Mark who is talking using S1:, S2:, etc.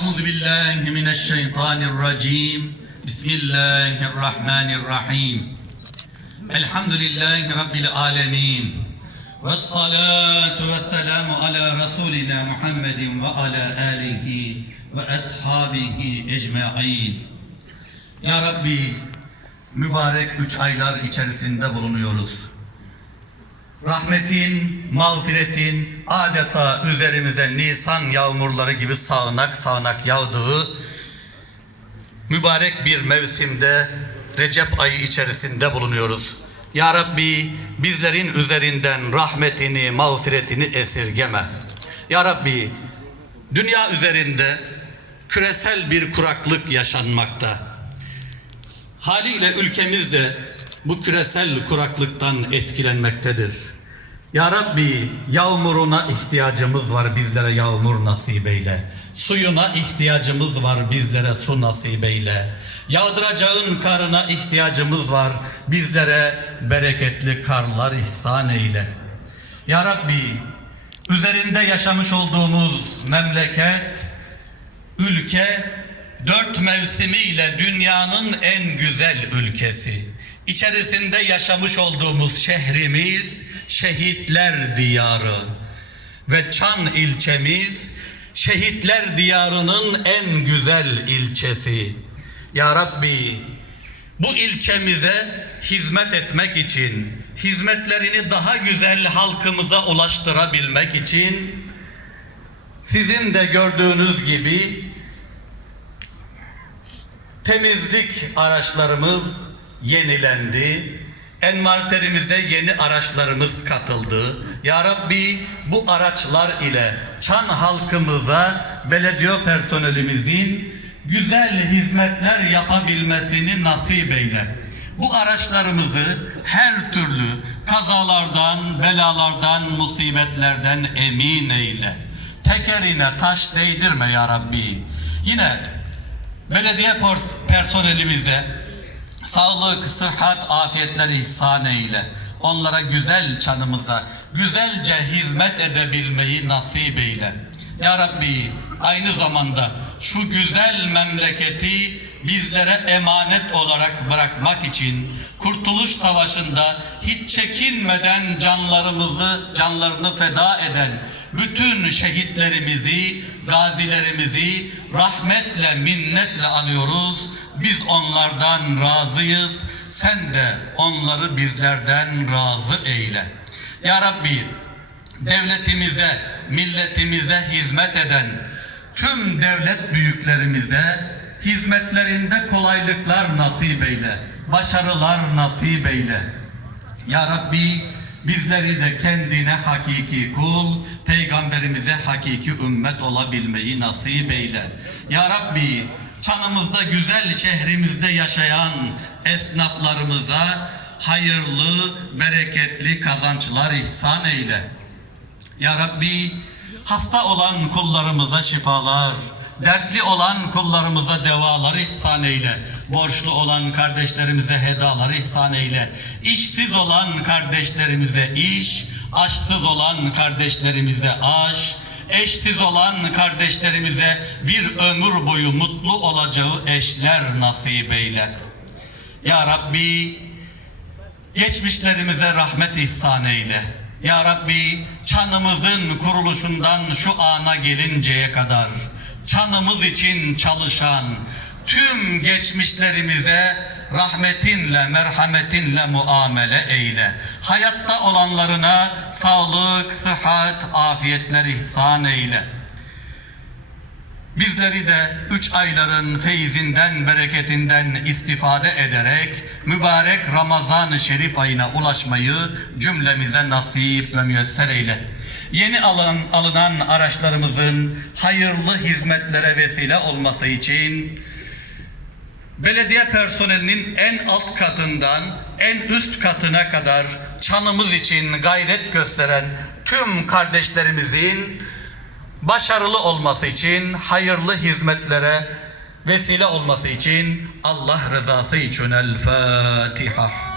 S1: أعوذ بالله من الشيطان الرجيم بسم الله الرحمن الرحيم الحمد لله رب العالمين والصلاة والسلام على رسولنا محمد وعلى آله وأصحابه أجمعين Ya Rabbi mübarek üç aylar içerisinde bulunuyoruz. Rahmetin, mağfiretin adeta üzerimize Nisan yağmurları gibi sağanak sağanak yağdığı mübarek bir mevsimde Recep ayı içerisinde bulunuyoruz. Ya Rabbi bizlerin üzerinden rahmetini, mağfiretini esirgeme. Ya Rabbi dünya üzerinde küresel bir kuraklık yaşanmakta. Haliyle ülkemiz de bu küresel kuraklıktan etkilenmektedir. Ya Rabbi yağmuruna ihtiyacımız var bizlere yağmur nasip eyle. Suyuna ihtiyacımız var bizlere su nasip eyle. Yağdıracağın karına ihtiyacımız var bizlere bereketli karlar ihsan eyle. Ya Rabbi üzerinde yaşamış olduğumuz memleket ülke dört mevsimiyle dünyanın en güzel ülkesi. İçerisinde yaşamış olduğumuz şehrimiz şehitler diyarı ve Çan ilçemiz şehitler diyarının en güzel ilçesi. Ya Rabbi bu ilçemize hizmet etmek için, hizmetlerini daha güzel halkımıza ulaştırabilmek için sizin de gördüğünüz gibi temizlik araçlarımız yenilendi. Envanterimize yeni araçlarımız katıldı. Ya Rabbi bu araçlar ile Çan halkımıza belediye personelimizin güzel hizmetler yapabilmesini nasip eyle. Bu araçlarımızı her türlü kazalardan, belalardan, musibetlerden emin eyle. Tekerine taş değdirme ya Rabbi. Yine belediye pers- personelimize sağlık, sıhhat, afiyetler ihsan eyle. Onlara güzel çanımıza, güzelce hizmet edebilmeyi nasip eyle. Ya Rabbi aynı zamanda şu güzel memleketi bizlere emanet olarak bırakmak için Kurtuluş Savaşı'nda hiç çekinmeden canlarımızı, canlarını feda eden bütün şehitlerimizi, gazilerimizi rahmetle, minnetle anıyoruz. Biz onlardan razıyız. Sen de onları bizlerden razı eyle. Ya Rabbi devletimize, milletimize hizmet eden tüm devlet büyüklerimize hizmetlerinde kolaylıklar nasip eyle. Başarılar nasip eyle. Ya Rabbi bizleri de kendine hakiki kul, peygamberimize hakiki ümmet olabilmeyi nasip eyle. Ya Rabbi çanımızda güzel şehrimizde yaşayan esnaflarımıza hayırlı, bereketli kazançlar ihsan eyle. Ya Rabbi hasta olan kullarımıza şifalar, dertli olan kullarımıza devalar ihsan eyle. Borçlu olan kardeşlerimize hedalar ihsan eyle. İşsiz olan kardeşlerimize iş, aşsız olan kardeşlerimize aş, eşsiz olan kardeşlerimize bir ömür boyu mutlu olacağı eşler nasip eyle. Ya Rabbi Geçmişlerimize rahmet ihsan eyle. Ya Rabbi çanımızın kuruluşundan şu ana gelinceye kadar çanımız için çalışan tüm geçmişlerimize rahmetinle, merhametinle muamele eyle. Hayatta olanlarına sağlık, sıhhat, afiyetler ihsan eyle. Bizleri de üç ayların feyzinden, bereketinden istifade ederek mübarek Ramazan-ı Şerif ayına ulaşmayı cümlemize nasip ve müyesser eyle. Yeni alan, alınan araçlarımızın hayırlı hizmetlere vesile olması için belediye personelinin en alt katından en üst katına kadar çanımız için gayret gösteren tüm kardeşlerimizin başarılı olması için, hayırlı hizmetlere vesile olması için Allah rızası için El Fatiha.